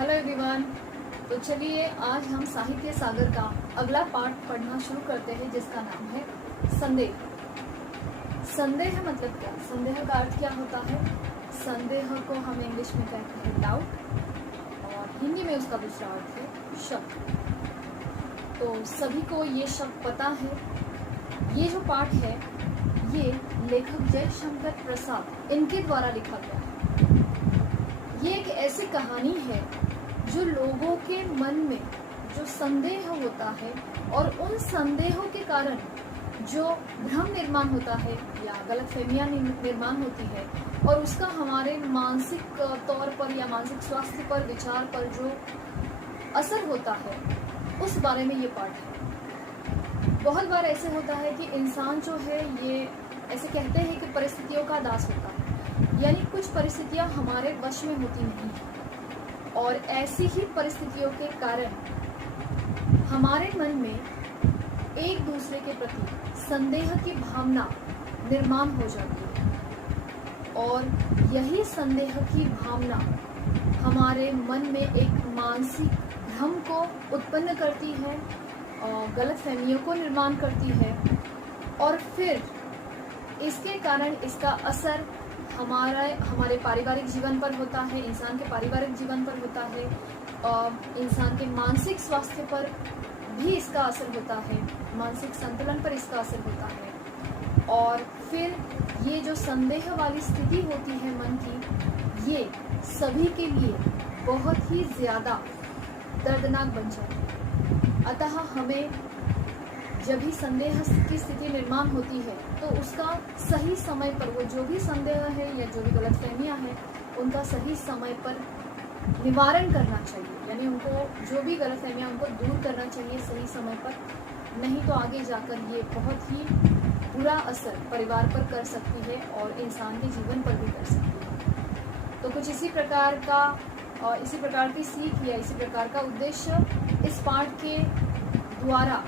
Hello everyone. तो चलिए आज हम साहित्य सागर का अगला पार्ट पढ़ना शुरू करते हैं जिसका नाम है संदेह। संदेह मतलब क्या? संदेह का अर्थ क्या होता है? संदेह को हम इंग्लिश में कहते हैं डाउट और हिंदी में उसका दूसरा अर्थ है शक। तो सभी को ये शक पता है। ये जो पाठ है ये लेखक जयशंकर प्रसाद इनके द्वारा लिखा गया है। ये एक ऐसी कहानी है जो लोगों के मन में जो संदेह होता है और उन संदेहों के कारण जो भ्रम निर्माण होता है या गलतफहमियां निर्माण होती है और उसका हमारे मानसिक तौर पर या मानसिक स्वास्थ्य पर, विचार पर जो असर होता है उस बारे में ये पाठ है। बहुत बार ऐसे होता है कि इंसान जो है ये ऐसे कहते हैं कि परिस्थितियों का दास होता है, यानी कुछ परिस्थितियां हमारे वश में होती नहीं है और ऐसी ही परिस्थितियों के कारण हमारे मन में एक दूसरे के प्रति संदेह की भावना निर्माण हो जाती है और यही संदेह की भावना हमारे मन में एक मानसिक भ्रम को उत्पन्न करती है और गलतफहमियों को निर्माण करती है और फिर इसके कारण इसका असर हमारे पारिवारिक जीवन पर होता है, इंसान के पारिवारिक जीवन पर होता है और इंसान के मानसिक स्वास्थ्य पर भी इसका असर होता है, मानसिक संतुलन पर इसका असर होता है और फिर ये जो संदेह वाली स्थिति होती है मन की, ये सभी के लिए बहुत ही ज़्यादा दर्दनाक बन जाती है। अतः हमें जब भी संदेह की स्थिति निर्माण होती है तो उसका सही समय पर वो जो भी संदेह है या जो भी गलतफहमियां हैं उनका सही समय पर निवारण करना चाहिए, यानी उनको जो भी गलतफहमियां उनको दूर करना चाहिए सही समय पर, नहीं तो आगे जाकर ये बहुत ही बुरा असर परिवार पर कर सकती है और इंसान के जीवन पर भी कर सकती है। तो कुछ इसी प्रकार की सीख या इसी प्रकार का उद्देश्य इस पाठ के द्वारा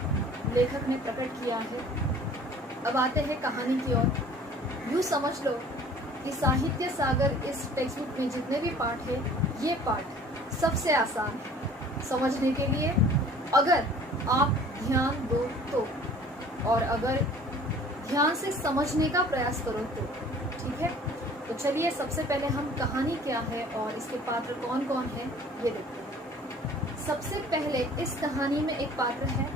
लेखक ने प्रकट किया है। अब आते हैं कहानी की ओर। यूँ समझ लो कि साहित्य सागर इस टेक्स्ट बुक में जितने भी पाठ है ये पाठ सबसे आसान है समझने के लिए, अगर आप ध्यान दो तो, और अगर ध्यान से समझने का प्रयास करो तो। ठीक है, तो चलिए सबसे पहले हम कहानी क्या है और इसके पात्र कौन कौन है ये देखते हैं। सबसे पहले इस कहानी में एक पात्र है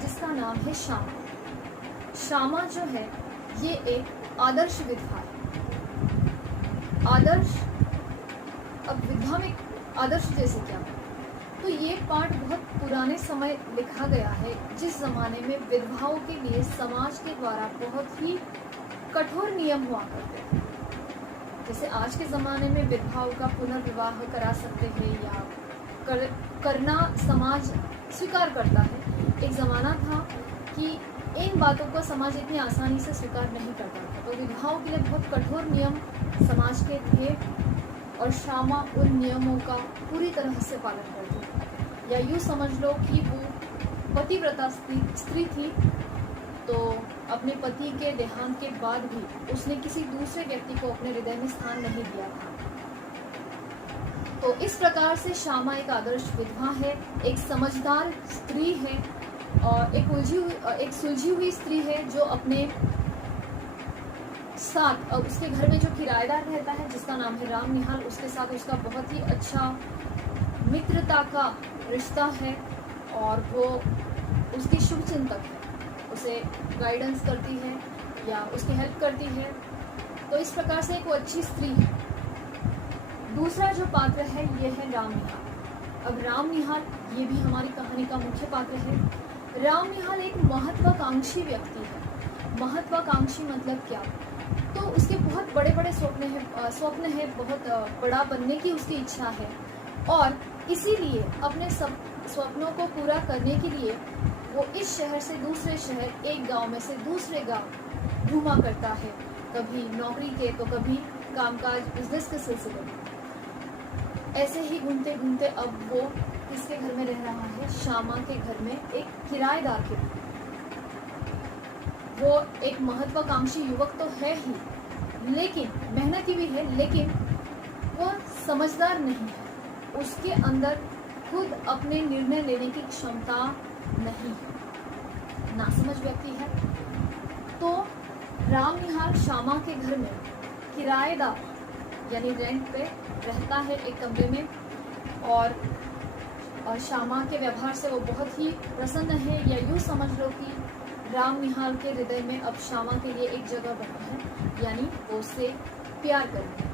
जिसका नाम है श्यामा। श्यामा जो है ये एक आदर्श विधवा है। आदर्श, अब विधवा में आदर्श जैसे क्या? तो ये पाठ बहुत पुराने समय लिखा गया है जिस जमाने में विधवाओं के लिए समाज के द्वारा बहुत ही कठोर नियम हुआ करते थे। जैसे आज के ज़माने में विधवाओं का पुनर्विवाह करा सकते हैं या करना समाज स्वीकार करता है। एक ज़माना था कि इन बातों को समाज इतनी आसानी से स्वीकार नहीं करता था, तो विधवाओं के लिए बहुत कठोर नियम समाज के थे और श्यामा उन नियमों का पूरी तरह से पालन करती थी। या यूँ समझ लो कि वो पतिव्रता स्त्री थी, तो अपने पति के देहांत के बाद भी उसने किसी दूसरे व्यक्ति को अपने हृदय में स्थान नहीं दिया था। तो इस प्रकार से श्यामा एक आदर्श विधवा है, एक समझदार स्त्री है और एक सुलझी हुई स्त्री है जो अपने साथ उसके घर में जो किराएदार रहता है जिसका नाम है राम निहाल, उसके साथ उसका बहुत ही अच्छा मित्रता का रिश्ता है और वो उसकी शुभ चिंतक है, उसे गाइडेंस करती है या उसकी हेल्प करती है। तो इस प्रकार से एक वो अच्छी स्त्री है। दूसरा जो पात्र है ये है राम निहाल। अब राम निहाल ये भी हमारी कहानी का मुख्य पात्र है। राम निहाल एक महत्वाकांक्षी व्यक्ति है। महत्वाकांक्षी मतलब क्या? तो उसके बहुत बड़े बड़े स्वप्न है, बहुत बड़ा बनने की उसकी इच्छा है और इसीलिए अपने सब स्वप्नों को पूरा करने के लिए वो इस शहर से दूसरे शहर, एक गांव में से दूसरे गांव घूमा करता है, कभी नौकरी के तो कभी कामकाज बिजनेस के सिलसिले में। ऐसे ही घूमते घूमते अब वो किसके घर में रह रहा है? श्यामा के घर में एक किराएदार के। वो एक महत्वाकांक्षी युवक तो है ही, लेकिन मेहनती भी है, लेकिन वो समझदार नहीं है। उसके अंदर खुद अपने निर्णय लेने की क्षमता नहीं है, नासमझ व्यक्ति है। तो राम निहाल श्यामा के घर में किराएदार यानी रेंट पे रहता है एक कमरे में, और श्यामा के व्यवहार से वो बहुत ही प्रसन्न है, या यूँ समझ लो कि राम निहाल के हृदय में अब श्यामा के लिए एक जगह बना है, यानी वो उससे प्यार करती है।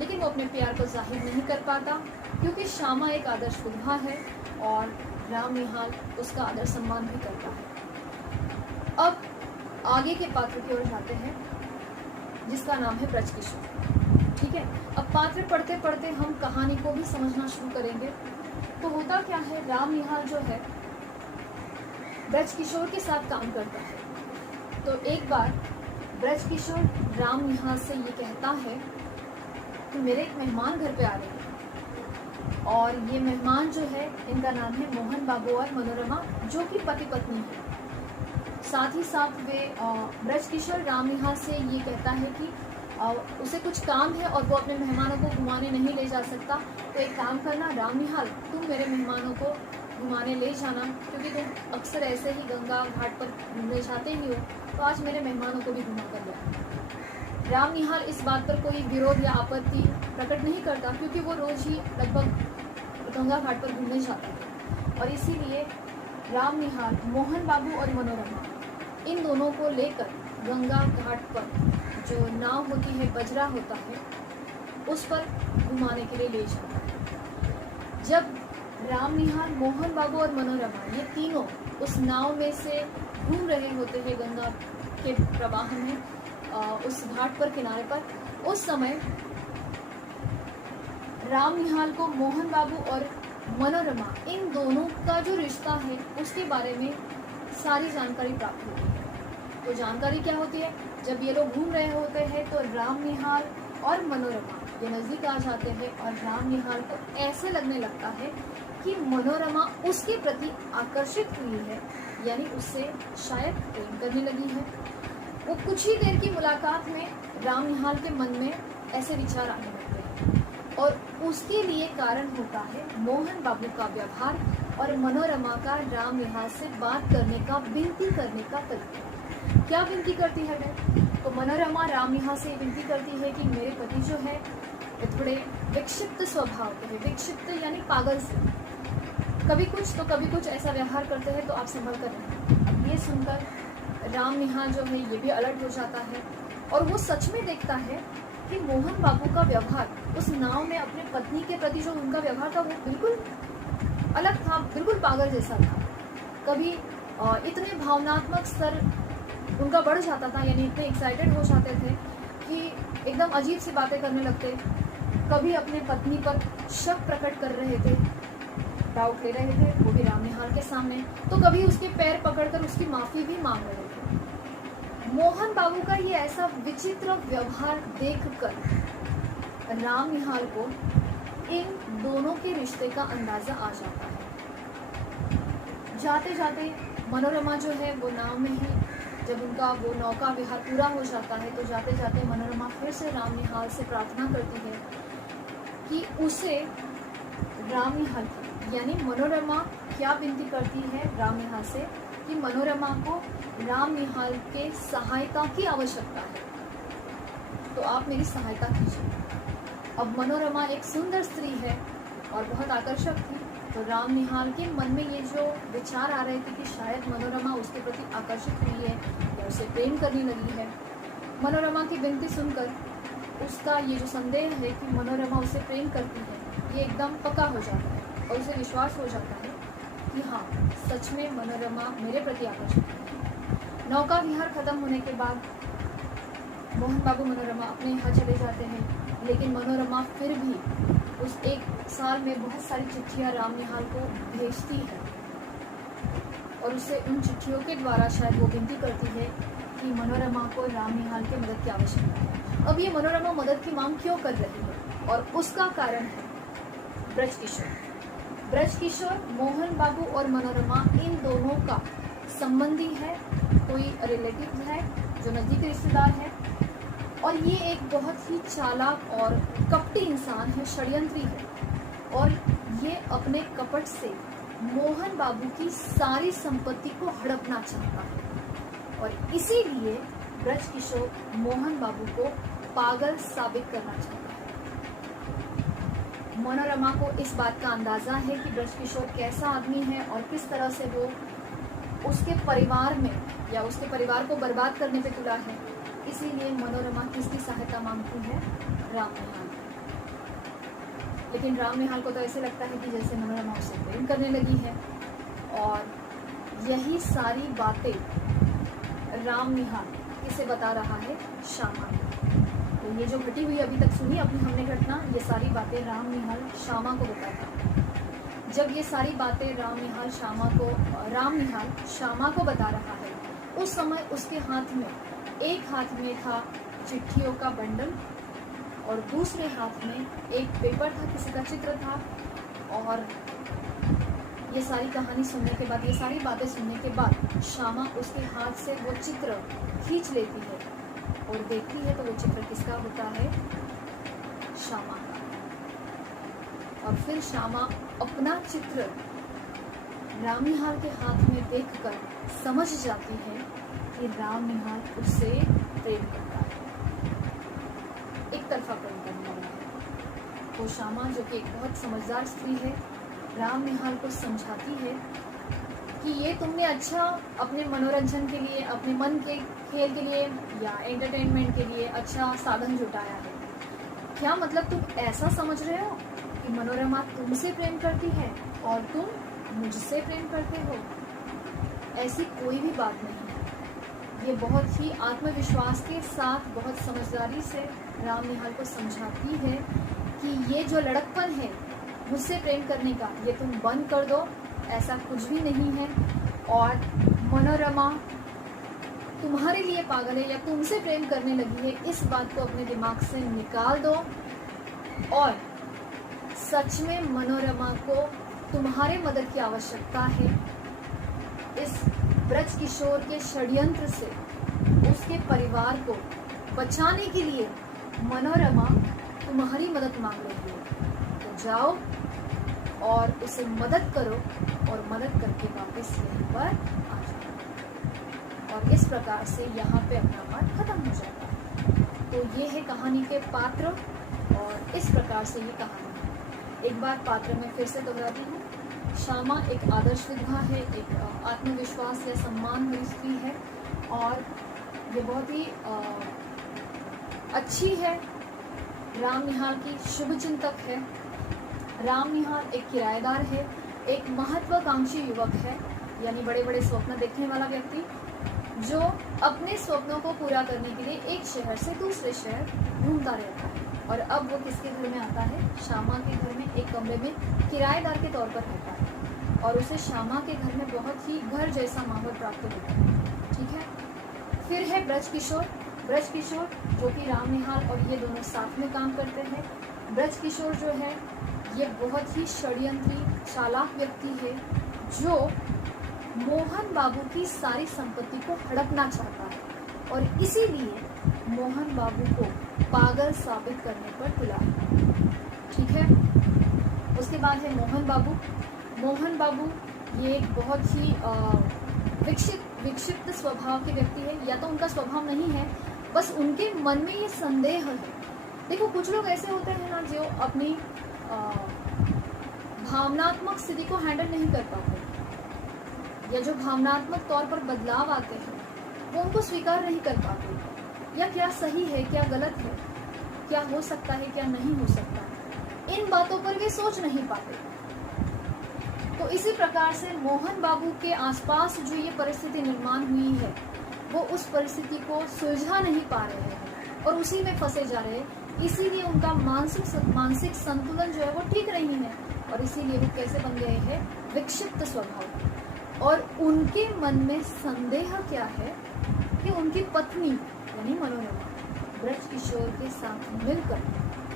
लेकिन वो अपने प्यार को जाहिर नहीं कर पाता क्योंकि श्यामा एक आदर्श विधवा है और राम निहाल उसका आदर सम्मान भी करता है। अब आगे के पात्र की ओर जाते हैं जिसका नाम है ब्रजकिशोर। ठीक है, अब पात्र पढ़ते पढ़ते हम कहानी को भी समझना शुरू करेंगे। तो होता क्या है, राम निहाल जो है ब्रजकिशोर के साथ काम करता है। तो एक बार ब्रजकिशोर राम निहाल से ये कहता है कि मेरे एक मेहमान घर पे आ रहे हैं, और ये मेहमान जो है इनका नाम है मोहन बाबू और मनोरमा, जो कि पति पत्नी है। साथ ही साथ वे ब्रजकिशोर राम निहाल से ये कहता है कि उसे कुछ काम है और वो अपने मेहमानों को घुमाने नहीं ले जा सकता, तो एक काम करना राम निहाल, तुम मेरे मेहमानों को घुमाने ले जाना, क्योंकि तुम अक्सर ऐसे ही गंगा घाट पर घूमने जाते ही हो, तो आज मेरे मेहमानों को भी घुमा कर ले। राम निहाल इस बात पर कोई विरोध या आपत्ति प्रकट नहीं करता क्योंकि वो रोज ही लगभग गंगा घाट पर घूमने जाता है, और इसीलिए राम निहाल मोहन बाबू और मनोरमा इन दोनों को लेकर गंगा घाट पर जो नाव होती है, बजरा होता है, उस पर घुमाने के लिए ले जाता है। जब राम निहाल, मोहन बाबू और मनोरमा ये तीनों उस नाव में से घूम रहे होते हैं गंगा के प्रवाह में, उस घाट पर किनारे पर, उस समय राम निहाल को मोहन बाबू और मनोरमा इन दोनों का जो रिश्ता है उसके बारे में सारी जानकारी प्राप्त होती है। तो जानकारी क्या होती है, जब ये लोग घूम रहे होते हैं तो राम निहाल और मनोरमा ये नज़दीक आ जाते हैं और राम निहाल को ऐसे लगने लगता है कि मनोरमा उसके प्रति आकर्षित हुई है, यानी उससे शायद प्रेम करने लगी है। वो कुछ ही देर की मुलाकात में राम निहाल के मन में ऐसे विचार आने लगते हैं, और उसके लिए कारण होता है मोहन बाबू का व्यवहार और मनोरमा का राम निहाल से बात करने का, विनती करने का तरीका। क्या विनती करती है वह? तो मनोरमा राम निहाल से विनती करती है कि मेरे पति जो है वो थोड़े विक्षिप्त स्वभाव के हैं। विक्षिप्त यानी पागल से, कभी कुछ तो कभी कुछ ऐसा व्यवहार करते हैं, तो आप संभल कर रहें। अब ये सुनकर राम निहाल जो है ये भी अलर्ट हो जाता है, और वो सच में देखता है कि मोहन बाबू का व्यवहार उस नाव में अपने पत्नी के प्रति जो उनका व्यवहार था वो बिल्कुल अलग था, बिल्कुल पागल जैसा था। कभी इतने भावनात्मक स्तर उनका बढ़ जाता था, यानी इतने एक्साइटेड हो जाते थे कि एकदम अजीब सी बातें करने लगते। कभी अपने पत्नी पर शक प्रकट कर रहे थे, डाउट ले रहे थे, वो भी राम निहाल के सामने। तो कभी उसके पैर पकड़कर उसकी माफ़ी भी मांग रहे थे। मोहन बाबू का ये ऐसा विचित्र व्यवहार देखकर राम निहाल को इन दोनों के रिश्ते का अंदाज़ा आ जाता है। जाते जाते मनोरमा जो है वो नाव में ही, जब उनका वो नौका विहार पूरा हो जाता है, तो जाते जाते मनोरमा फिर से राम निहाल से प्रार्थना करती है कि उसे राम निहाल की, यानी मनोरमा क्या विनती करती है राम निहाल से कि मनोरमा को राम निहाल के सहायता की आवश्यकता है, तो आप मेरी सहायता कीजिए। अब मनोरमा एक सुंदर स्त्री है और बहुत आकर्षक थी, तो राम निहाल के मन में ये जो विचार आ रहे थे कि शायद मनोरमा उसके प्रति आकर्षित हुई है या उसे प्रेम करने लगी है। मनोरमा की विनती सुनकर उसका ये जो संदेह है कि मनोरमा उसे प्रेम करती है, ये एकदम पक्का हो जाता है और उसे विश्वास हो जाता है कि हाँ, सच में मनोरमा मेरे प्रति आकर्षित है। नौका विहार खत्म होने के बाद मोहन बाबू मनोरमा अपने यहाँ चले जाते हैं, लेकिन मनोरमा फिर भी उस एक साल में बहुत सारी चिट्ठियाँ राम निहाल को भेजती है, और उससे उन चिट्ठियों के द्वारा शायद वो विनती करती है कि मनोरमा को राम निहाल की मदद की आवश्यकता है। अब ये मनोरमा मदद की मांग क्यों कर रही है, और उसका कारण है ब्रजकिशोर। ब्रजकिशोर, मोहन बाबू और मनोरमा इन दोनों का संबंधी है, कोई रिलेटिव है जो नज़दीकी रिश्तेदार है, और ये एक बहुत ही चालाक और कपटी इंसान है, षड्यंत्री है। और ये अपने कपट से मोहन बाबू की सारी संपत्ति को हड़पना चाहता है और इसीलिए ब्रज किशोर मोहन बाबू को पागल साबित करना चाहता है। मनोरमा को इस बात का अंदाजा है कि ब्रज किशोर कैसा आदमी है और किस तरह से वो उसके परिवार में या उसके परिवार को बर्बाद करने पे तुला है। इसीलिए मनोरमा किसकी सहायता मांगती है? राम निहाल। लेकिन राम निहाल को तो ऐसे लगता है कि जैसे मनोरमा उससे प्रेम करने लगी है और यही सारी बातें राम निहाल किसे बता रहा है? श्यामा। तो ये जो घटी हुई अभी तक सुनी अपनी हमने घटना, ये सारी बातें राम निहाल श्यामा को बताता। जब ये सारी बातें राम निहाल श्यामा को बता रहा है, उस समय उसके हाथ में एक हाथ में था चिट्ठियों का बंडल और दूसरे हाथ में एक पेपर था, किसी का चित्र था। और ये सारी कहानी सुनने के बाद, ये सारी बातें सुनने के बाद श्यामा उसके हाथ से वो चित्र खींच लेती है और देखती है तो वो चित्र किसका होता है? श्यामा का। और फिर श्यामा अपना चित्र राम निहाल के हाथ में देखकर समझ जाती है कि राम निहाल उससे प्रेम करता है, एक तरफा प्रेम करने लगा है। तो श्यामा जो कि एक बहुत समझदार स्त्री है, राम निहाल को समझाती है कि ये तुमने अच्छा अपने मनोरंजन के लिए, अपने मन के खेल के लिए या एंटरटेनमेंट के लिए अच्छा साधन जुटाया है। क्या मतलब तुम ऐसा समझ रहे हो कि मनोरमा तुमसे प्रेम करती है और तुम मुझसे प्रेम करते हो? ऐसी कोई भी बात नहीं है। ये बहुत ही आत्मविश्वास के साथ, बहुत समझदारी से राम निहाल को समझाती है कि ये जो लड़कपन है मुझसे प्रेम करने का, ये तुम बंद कर दो, ऐसा कुछ भी नहीं है। और मनोरमा तुम्हारे लिए पागल है या तुमसे प्रेम करने लगी है, इस बात को अपने दिमाग से निकाल दो। और सच में मनोरमा को तुम्हारे मदद की आवश्यकता है। इस ब्रज किशोर के षड्यंत्र से उसके परिवार को बचाने के लिए मनोरमा तुम्हारी मदद मांग रही है। तो जाओ और उसे मदद करो और मदद करके वापस यहीं पर आ जाओ। और इस प्रकार से यहाँ पे अपना पाठ खत्म हो जाता है। तो ये है कहानी के पात्र और इस प्रकार से ये कहानी है। एक बार पात्र में फिर से दोहराती हूँ। श्यामा एक आदर्श विधवा है, एक आत्मविश्वास या सम्मान भरी स्त्री है और ये बहुत ही अच्छी है। राम निहाल की शुभ चिंतक है। राम निहाल एक किराएदार है, एक महत्वाकांक्षी युवक है, यानी बड़े बड़े स्वप्न देखने वाला व्यक्ति जो अपने स्वप्नों को पूरा करने के लिए एक शहर से दूसरे शहर घूमता रहता है। और अब वो किसके घर में आता है? श्यामा के घर में एक कमरे में किराएदार के तौर पर रहता है और उसे श्यामा के घर में बहुत ही घर जैसा माहौल प्राप्त होता है। ठीक है। फिर है ब्रज किशोर। ब्रज किशोर जो कि राम निहाल और ये दोनों साथ में काम करते हैं। ब्रज किशोर जो है ये बहुत ही षड्यंत्री चालाक व्यक्ति है जो मोहन बाबू की सारी संपत्ति को हड़पना चाहता है और इसीलिए मोहन बाबू को पागल साबित करने पर तुला है। ठीक है। उसके बाद है मोहन बाबू। मोहन बाबू ये एक बहुत ही विक्षिप्त स्वभाव के व्यक्ति है, या तो उनका स्वभाव नहीं है, बस उनके मन में ये संदेह है। देखो कुछ लोग ऐसे होते हैं ना जो अपनी भावनात्मक स्थिति को हैंडल नहीं कर पाते या जो भावनात्मक तौर पर बदलाव आते हैं वो उनको स्वीकार नहीं कर पाते, या क्या सही है क्या गलत है, क्या हो सकता है क्या नहीं हो सकता, इन बातों पर वे सोच नहीं पाते। तो इसी प्रकार से मोहन बाबू के आसपास जो ये परिस्थिति निर्माण हुई है वो उस परिस्थिति को सुलझा नहीं पा रहे हैं और उसी में फंसे जा रहे हैं। इसीलिए उनका मानसिक संतुलन जो है वो ठीक नहीं है और इसीलिए वो कैसे बन गए हैं? विक्षिप्त स्वभाव। और उनके मन में संदेह क्या है कि उनकी पत्नी यानी मनोरमा ब्रज किशोर के साथ मिलकर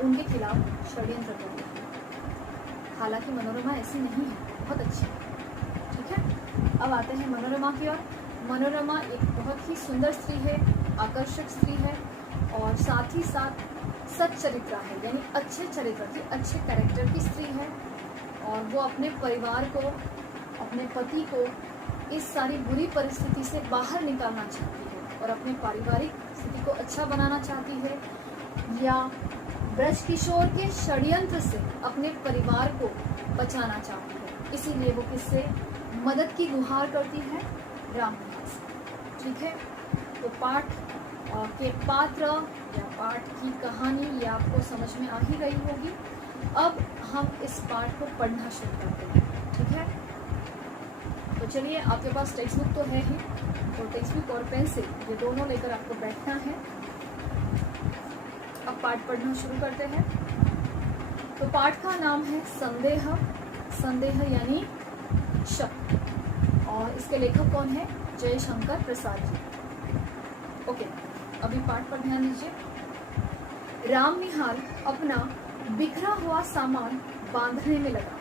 उनके खिलाफ षड्यंत्र कर रही है। हालांकि मनोरमा ऐसी नहीं है, बहुत अच्छी है। ठीक है। अब आते हैं मनोरमा की ओर। मनोरमा एक बहुत ही सुंदर स्त्री है, आकर्षक स्त्री है और साथ ही साथ सच्चरित्रा है, यानी अच्छे चरित्र की, अच्छे कैरेक्टर की स्त्री है और वो अपने परिवार को, अपने पति को इस सारी बुरी परिस्थिति से बाहर निकालना चाहती है और अपने पारिवारिक स्थिति को अच्छा बनाना चाहती है, या ब्रज किशोर के षड्यंत्र से अपने परिवार को बचाना चाहती है। इसीलिए वो किससे मदद की गुहार करती है? रामनिहाल से। ठीक है, तो पाठ के पात्र या पाठ की कहानी ये आपको समझ में आ ही गई होगी। अब हम इस पाठ को पढ़ना शुरू करते हैं। ठीक है, तो चलिए, आपके पास टेक्स्ट बुक तो है ही, तो टेक्स्ट बुक और पेंसिल ये दोनों लेकर आपको बैठना है। अब पाठ पढ़ना शुरू करते हैं। तो पाठ का नाम है संदेह। संदेह यानी शक, और इसके लेखक कौन है? जयशंकर प्रसाद जी। ओके, अभी पाठ पर ध्यान दीजिए। रामनिहाल अपना बिखरा हुआ सामान बांधने में लगा,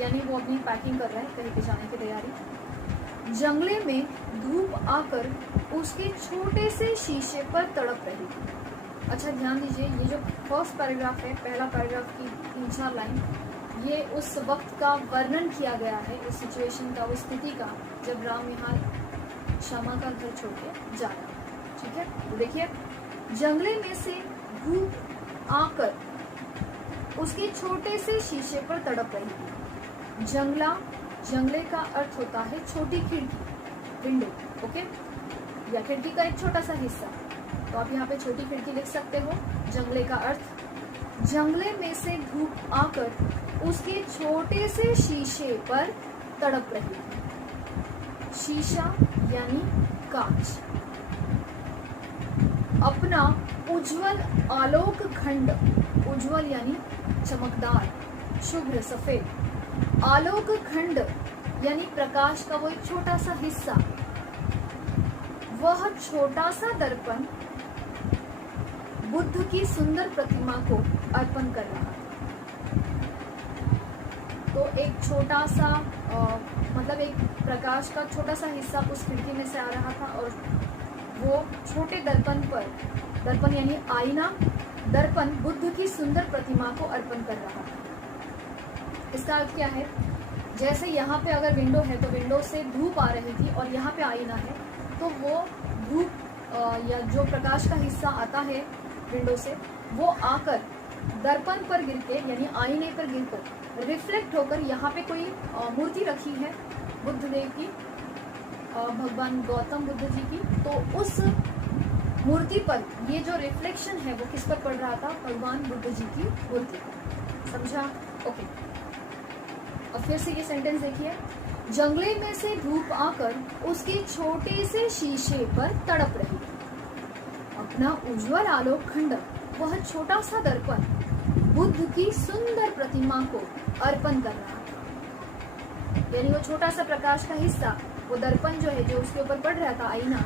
यानी वो अपनी पैकिंग कर रहा है, कहीं पे जाने की तैयारी। जंगले में धूप आकर उसके छोटे से शीशे पर तड़प रही थी। अच्छा ध्यान दीजिए, ये जो फर्स्ट पैराग्राफ है, पहला पैराग्राफ की 3-4 लाइन, ये उस वक्त का वर्णन किया गया है, उस सिचुएशन का, उस स्थिति का, जब रामनिहाल श्यामा का घर छोड़ के जा रहा है। ठीक है, तो देखिए, जंगले में से धूप आकर उसके छोटे से शीशे पर तड़प रही थी। जंगले का अर्थ होता है छोटी खिड़की, विंडो। ओके, या खिड़की का एक छोटा सा हिस्सा, तो आप यहाँ पे छोटी खिड़की लिख सकते हो। जंगले का अर्थ, जंगले में से धूप आकर उसके छोटे से शीशे पर तड़प रही थी। शीशा यानी कांच। अपना उज्जवल आलोक खंड, उज्जवल यानी चमकदार, शुभ्र, सफेद। आलोक खंड यानी प्रकाश का वो एक छोटा सा हिस्सा। वह छोटा सा दर्पण बुद्ध की सुंदर प्रतिमा को अर्पण कर रहा था। तो एक छोटा सा मतलब एक प्रकाश का छोटा सा हिस्सा उस खिड़की में से आ रहा था और वो छोटे दर्पण पर, दर्पण यानी आईना, दर्पण बुद्ध की सुंदर प्रतिमा को अर्पण कर रहा था। इसका अर्थ क्या है? जैसे यहाँ पे अगर विंडो है तो विंडो से धूप आ रही थी और यहाँ पे आईना है, तो वो धूप या जो प्रकाश का हिस्सा आता है विंडो से, वो आकर दर्पण पर गिरके यानी आईने पर गिरकर रिफ्लेक्ट होकर यहाँ पे कोई मूर्ति रखी है बुद्ध देव की, भगवान गौतम बुद्ध जी की, तो उस मूर्ति पर ये जो रिफ्लेक्शन है वो किस पर पड़ रहा था? भगवान बुद्ध जी की मूर्ति पर। समझा? ओके, अब फिर से ये सेंटेंस देखिए। जंगले में से धूप आकर उसके छोटे से शीशे पर तड़प रही थी। अपना उज्जवल आलोक खंड, वह छोटा सा दर्पण बुद्ध की सुंदर प्रतिमा को अर्पण कर रहा था। यानी वो छोटा सा प्रकाश का हिस्सा, वो दर्पण जो है, जो उसके ऊपर पड़ रहा था आईना,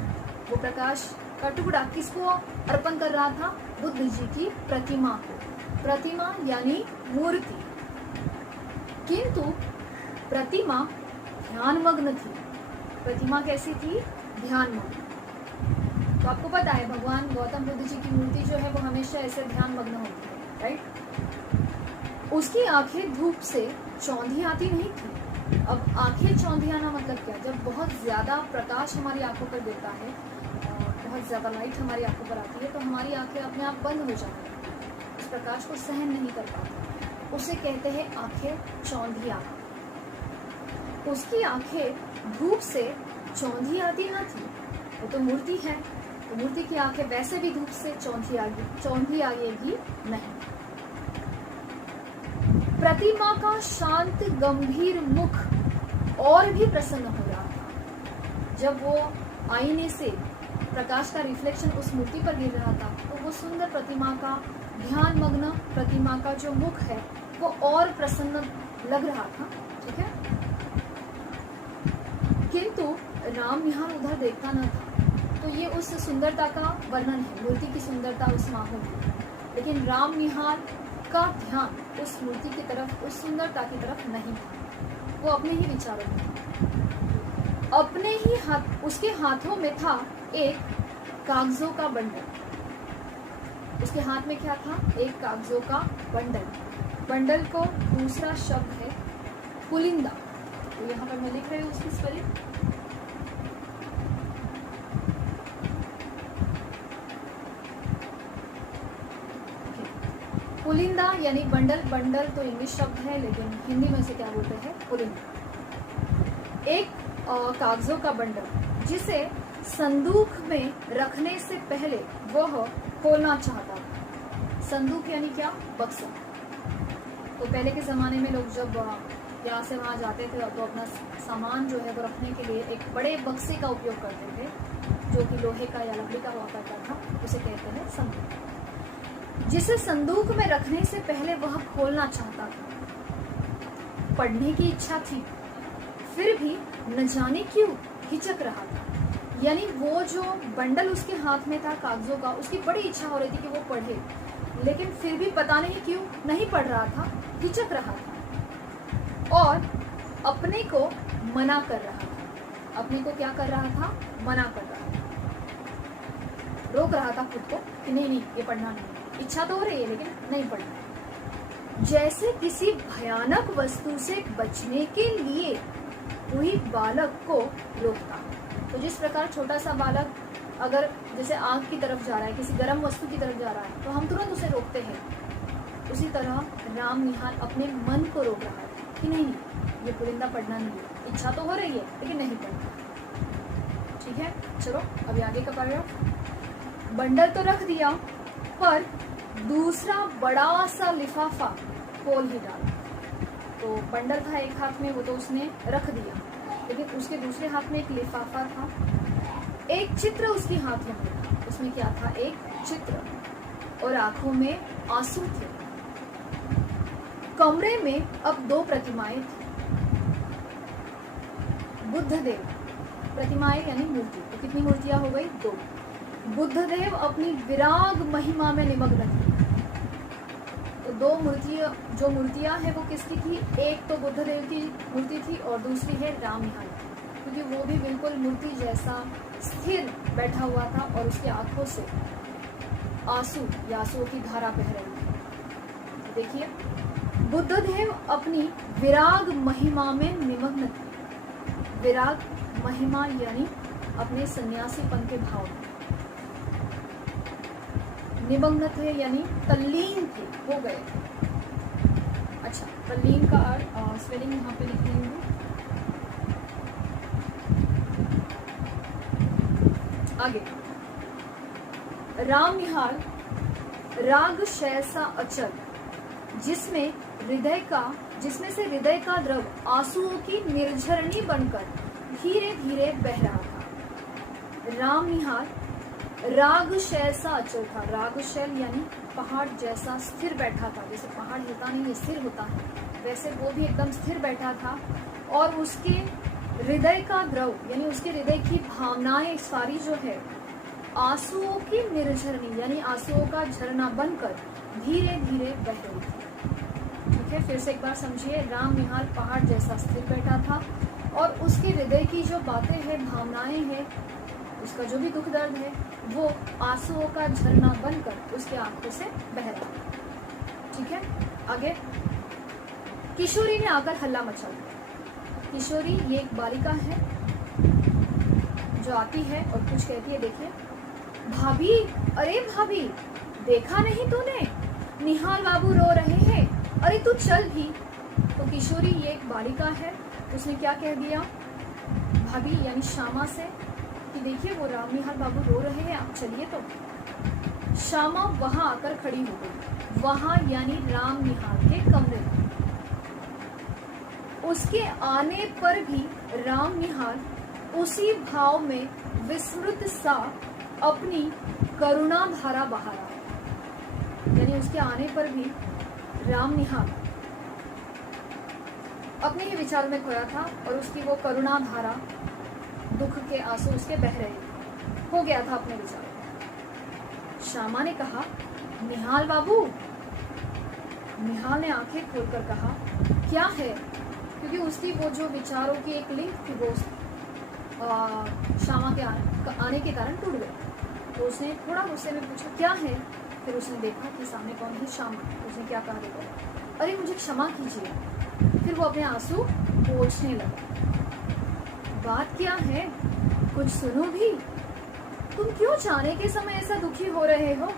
वो प्रकाश का टुकड़ा किसको अर्पण कर रहा था? बुद्ध जी की प्रतिमा को। प्रतिमा यानी मूर्ति। किंतु प्रतिमा ध्यानमग्न थी। प्रतिमा कैसी थी? ध्यानमग्न। तो आपको पता है भगवान गौतम बुद्ध जी की मूर्ति जो है वो हमेशा ऐसे ध्यानमग्न होती है, राइट? उसकी आंखें धूप से चौंधी आती नहीं थी। अब आंखें चौंधी आना मतलब क्या? जब बहुत ज्यादा प्रकाश हमारी आंखों पर गिरता है, बहुत ज्यादा लाइट हमारी आंखों पर आती है, तो हमारी आंखें अपने आप बंद हो जाती हैं, उस प्रकाश को सहन नहीं कर पाती। उसे कहते हैं आंखें चौंधी आना। उसकी आंखें धूप से चौंधी आती ना थी, वो तो मूर्ति है, तो मूर्ति की आंखें वैसे भी धूप से चौंधी आएगी नहीं। प्रतिमा का शांत गंभीर मुख और भी प्रसन्न हो रहा था। जब वो आईने से प्रकाश का रिफ्लेक्शन उस मूर्ति पर गिर रहा था, तो वो सुंदर प्रतिमा का, ध्यानमग्न प्रतिमा का जो मुख है वो और प्रसन्न लग रहा था। ठीक है, किंतु रामनिहाल उधर देखता न था। तो ये उस सुंदरता का वर्णन है, मूर्ति की सुंदरता, उस माहौल की। लेकिन रामनिहाल का ध्यान उस मूर्ति की तरफ, उस सुंदरता की तरफ नहीं था। वो अपने ही विचारों में था। अपने ही हाथ, उसके हाथों में था एक कागजों का बंडल। उसके हाथ में क्या था? एक कागजों का बंडल। बंडल को दूसरा शब्द है पुलिंदा। तो यहाँ पर मैं लिख रही हूँ उसकी स्पेलिंग। पुलिंदा यानी बंडल। बंडल तो इंग्लिश शब्द है, लेकिन हिंदी में से क्या बोलते हैं? पुलिंदा। एक कागजों का बंडल जिसे संदूक में रखने से पहले वह खोलना चाहता था। संदूक यानी क्या? बक्सा। तो पहले के ज़माने में लोग जब यहाँ से वहाँ जाते थे तो अपना सामान जो है वो रखने के लिए एक बड़े बक्से का उपयोग करते थे, जो कि लोहे का या लकड़ी का हुआ करता था। उसे कहते हैं संदूक। जिसे संदूक में रखने से पहले वह खोलना चाहता था। पढ़ने की इच्छा थी, फिर भी न जाने क्यों हिचक रहा था। यानी वो जो बंडल उसके हाथ में था कागजों का, उसकी बड़ी इच्छा हो रही थी कि वो पढ़े, लेकिन फिर भी पता नहीं क्यों नहीं पढ़ रहा था, हिचक रहा था और अपने को मना कर रहा था। अपने को क्या कर रहा था? मना कर रहा था, रोक रहा था खुद को कि नहीं नहीं ये पढ़ना नहीं। इच्छा तो हो रही है लेकिन नहीं पढ़ना। जैसे किसी भयानक वस्तु से बचने के लिए कोई बालक को रोकता। तो जिस प्रकार छोटा सा बालक अगर जैसे आग की तरफ जा रहा है, किसी गर्म वस्तु की तरफ जा रहा है, तो हम तुरंत उसे रोकते हैं, उसी तरह राम निहाल अपने मन को रोक रहा है कि नहीं नहीं ये पुलिंदा पढ़ना नहीं है। इच्छा तो हो रही है लेकिन नहीं पढ़ना। ठीक है, चलो अभी आगे का पैराग्राफ। बंडल तो रख दिया, पर दूसरा बड़ा सा लिफाफा खोल ही डाला। तो बंडल था एक हाथ में, वो तो उसने रख दिया, लेकिन उसके दूसरे हाथ में एक लिफाफा था। एक चित्र उसके हाथ में था। उसमें क्या था? एक चित्र, और आंखों में आंसू थे। कमरे में अब दो प्रतिमाएं थी। बुद्धदेव, प्रतिमाएं यानी मूर्ति, तो कितनी मूर्तियां हो गई? दो। बुद्धदेव अपनी विराग महिमा में निमग्न थे। तो दो मूर्तियां, जो मूर्तियां हैं वो किसकी थी? एक तो बुद्धदेव की मूर्ति थी और दूसरी है राम निहाल, क्योंकि वो भी बिल्कुल मूर्ति जैसा स्थिर बैठा हुआ था और उसकी आंखों से आंसू या आंसुओं की धारा बह रही थी। देखिए, बुद्धदेव अपनी विराग महिमा में निमग्न थे। विराग महिमा यानी अपने सन्यासीपन के भाव में निमग्न थे, यानी तल्लीन थे, हो गए। अच्छा, तल्लीन का स्पेलिंग यहाँ पे लिख रही हूँ। आगे, राम निहाल राग शैसा अचल, जिसमें से हृदय का द्रव आंसुओं की निर्झरणी बनकर धीरे धीरे बह रहा था। राम निहाल राग शैसा अचल था। राग शैल यानी पहाड़ जैसा स्थिर बैठा था। जैसे पहाड़ होता नहीं, स्थिर होता है, वैसे वो भी एकदम स्थिर बैठा था। और उसके हृदय का द्रव यानी उसके हृदय की भावनाएं सारी जो है आंसुओं की निर्झरणी यानी आंसुओं का झरना बनकर धीरे धीरे बह रही थी। ठीक है, फिर से एक बार समझिए। राम निहाल पहाड़ जैसा स्थिर बैठा था और उसके हृदय की जो बातें हैं, भावनाएं हैं, उसका जो भी दुख दर्द है वो आंसुओं का झरना बनकर उसके आंखों से बह रहा है। ठीक है, आगे। किशोरी ने आकर हल्ला मचा दिया। किशोरी ये एक बालिका है जो आती है और कुछ कहती है। देखिए, भाभी, अरे भाभी, देखा नहीं तूने, निहाल बाबू रो रहे हैं, अरे तू चल भी। तो किशोरी ये एक बालिका है, उसने क्या कह दिया भाभी यानी श्यामा से कि देखिए वो राम निहाल बाबू रो रहे हैं, आप चलिए। तो श्यामा वहां आकर खड़ी हो गई। वहां यानी राम निहाल के कमरे में। उसके आने पर भी राम निहाल उसी भाव में विस्मृत सा अपनी करुणा धारा बहा रहा। यानी उसके आने पर भी राम निहाल अपने ही विचार में खोया था और उसकी वो करुणा धारा, दुख के आंसू उसके बह रहे हो गया था अपने विचार में। श्यामा ने कहा, निहाल बाबू। निहाल ने आंखें खोलकर कहा, क्या है? क्योंकि उसकी वो जो विचारों की एक लिंक थी वो श्यामा के आने के कारण टूट गई। तो उसने थोड़ा गुस्से में पूछा, क्या है? फिर उसने देखा कि सामने कौन है, श्यामा। उसने क्या कहा देखो, अरे मुझे क्षमा कीजिए। फिर वो अपने आंसू पोंछने लगा। बात क्या है, कुछ सुनो भी। तुम क्यों जाने के समय ऐसा दुखी हो रहे हो?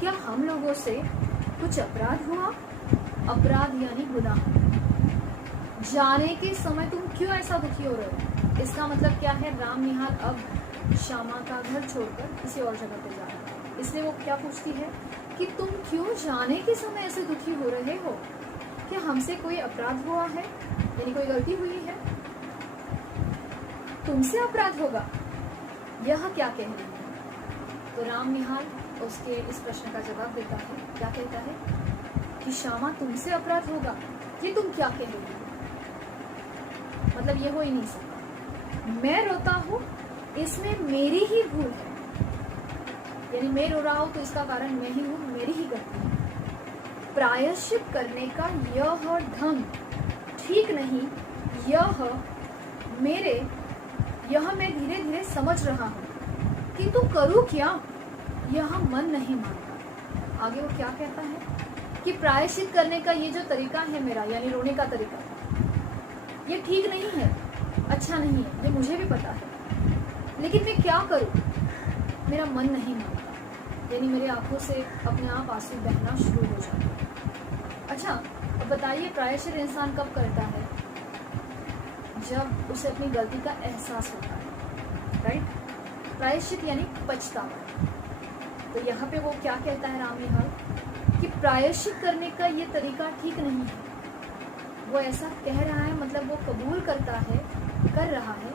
क्या हम लोगों से कुछ अपराध हुआ? अपराध यानी गुनाह। जाने के समय तुम क्यों ऐसा दुखी हो रहे हो? इसका मतलब क्या है, राम निहाल अब श्यामा का घर छोड़कर किसी और जगह पे जा रहा है। इसलिए वो क्या पूछती है कि तुम क्यों जाने के समय ऐसे दुखी हो रहे हो? क्या हमसे कोई अपराध हुआ है, यानी कोई गलती हुई है? तुमसे अपराध होगा, यह क्या कह रही है? तो राम निहाल उसके इस प्रश्न का जवाब देता है। क्या कहता है कि श्यामा तुमसे अपराध होगा, ये तुम क्या कह रही हो? मतलब ये हो ही नहीं सकता। मैं रोता हूँ, इसमें मेरी ही भूल है, यानी मैं रो रहा हूँ तो इसका कारण मैं ही हूँ, मेरी ही गलती है। प्रायश्चित करने का यह ढंग ठीक नहीं, यह मैं धीरे धीरे समझ रहा हूँ, किंतु करूँ क्या, यह मन नहीं मानता। आगे वो क्या कहता है कि प्रायश्चित करने का ये जो तरीका है मेरा, यानी रोने का तरीका, ये ठीक नहीं है, अच्छा नहीं है, ये मुझे भी पता है, लेकिन मैं क्या करूं, मेरा मन नहीं मानता, यानी मेरे आंखों से अपने आप आंसू बहना शुरू हो जाते हैं। अच्छा, अब बताइए प्रायश्चित इंसान कब करता है? जब उसे अपनी गलती का एहसास होता है, राइट? प्रायश्चित यानी पछतावा। तो यहाँ पे वो क्या कहता है राम निहाल कि प्रायश्चित करने का ये तरीका ठीक नहीं है। वो ऐसा कह रहा है, मतलब वो कबूल कर रहा है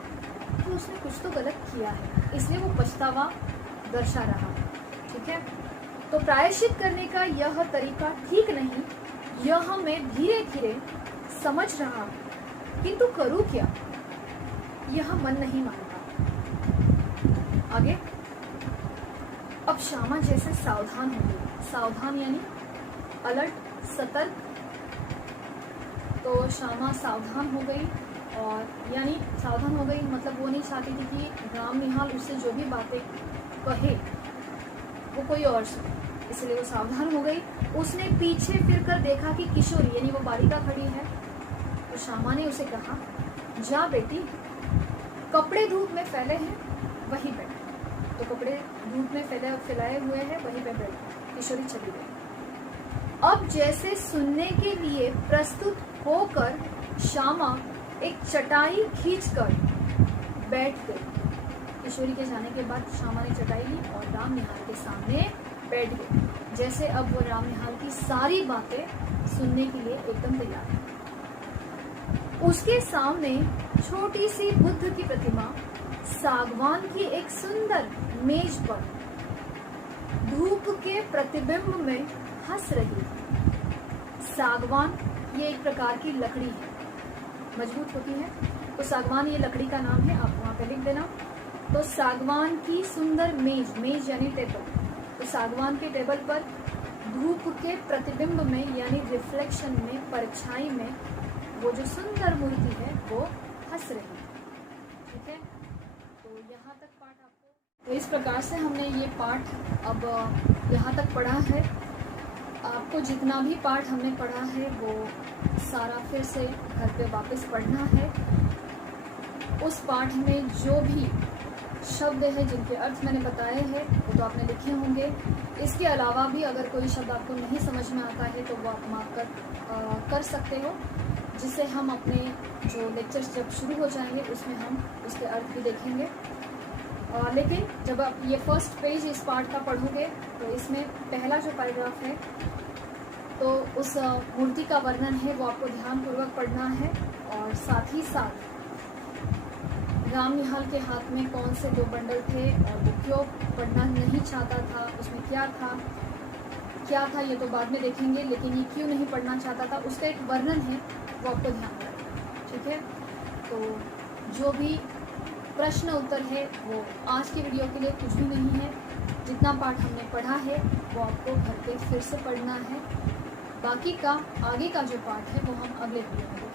कि उसने कुछ तो गलत किया है, इसलिए वो पछतावा दर्शा रहा है। ठीक है, तो प्रायश्चित करने का यह तरीका ठीक नहीं, यह मैं धीरे धीरे समझ रहा हूँ, किंतु करूँ क्या, यह मन नहीं मानता। आगे, अब श्यामा जैसे सावधान हो गई। सावधान यानी अलर्ट, सतर्क। तो श्यामा सावधान हो गई, और यानी सावधान हो गई मतलब वो नहीं चाहती थी कि राम निहाल उससे जो भी बातें कहे वो कोई और सुने, इसलिए वो सावधान हो गई। उसने पीछे फिरकर देखा कि किशोरी यानी वो बालिका खड़ी है। तो श्यामा ने उसे कहा, जा बेटी, कपड़े धूप में फैले हैं, वहीं बैठ। तो कपड़े धूप में फैलाए हुए हैं, वहीं पे बैठ। किशोरी चली गई। अब जैसे सुनने के लिए प्रस्तुत होकर श्यामा एक चटाई खींचकर बैठ गई। किशोरी के जाने के बाद श्यामा ने चटाई ली और राम निहाल के सामने बैठ गई, जैसे अब वो राम निहाल की सारी बातें सुनने के लिए एकदम तैयार है। उसके सामने छोटी सी बुद्ध की प्रतिमा सागवान की एक सुंदर मेज पर धूप के प्रतिबिंब में हंस रही थी। सागवान ये एक प्रकार की लकड़ी है, मजबूत होती है, तो सागवान ये लकड़ी का नाम है, आप वहाँ पे लिख देना। तो सागवान की सुंदर मेज यानी टेबल, तो सागवान के टेबल पर धूप के प्रतिबिंब में यानी रिफ्लेक्शन में, परछाई में वो जो सुंदर मूर्ति है वो हंस रही है। ठीक है, तो यहाँ तक पाठ आपको, तो इस प्रकार से हमने ये पाठ अब यहाँ तक पढ़ा है। आपको जितना भी पाठ हमने पढ़ा है वो सारा फिर से घर पे वापस पढ़ना है। उस पाठ में जो भी शब्द है जिनके अर्थ मैंने बताए हैं वो तो आपने लिखे होंगे। इसके अलावा भी अगर कोई शब्द आपको नहीं समझ में आता है तो वो आप मार्क कर सकते हो, जिससे हम अपने जो लेक्चर्स जब शुरू हो जाएंगे उसमें हम उसके अर्थ भी देखेंगे। लेकिन जब आप ये फर्स्ट पेज इस पाठ का पढ़ोगे तो इसमें पहला जो पैराग्राफ है तो उस मूर्ति का वर्णन है वो आपको ध्यानपूर्वक पढ़ना है, और साथ ही साथ राम निहाल के हाथ में कौन से 2 बंडल थे और वो क्यों पढ़ना नहीं चाहता था, उसमें क्या था ये तो बाद में देखेंगे, लेकिन ये क्यों नहीं पढ़ना चाहता था उसका एक वर्णन है वो आपको ध्यान रखना। ठीक है, तो जो भी प्रश्न उत्तर है वो आज की वीडियो के लिए कुछ भी नहीं है। जितना पाठ हमने पढ़ा है वो आपको घर पे फिर से पढ़ना है। बाकी का आगे का जो पाठ है वो हम अगले वीडियो में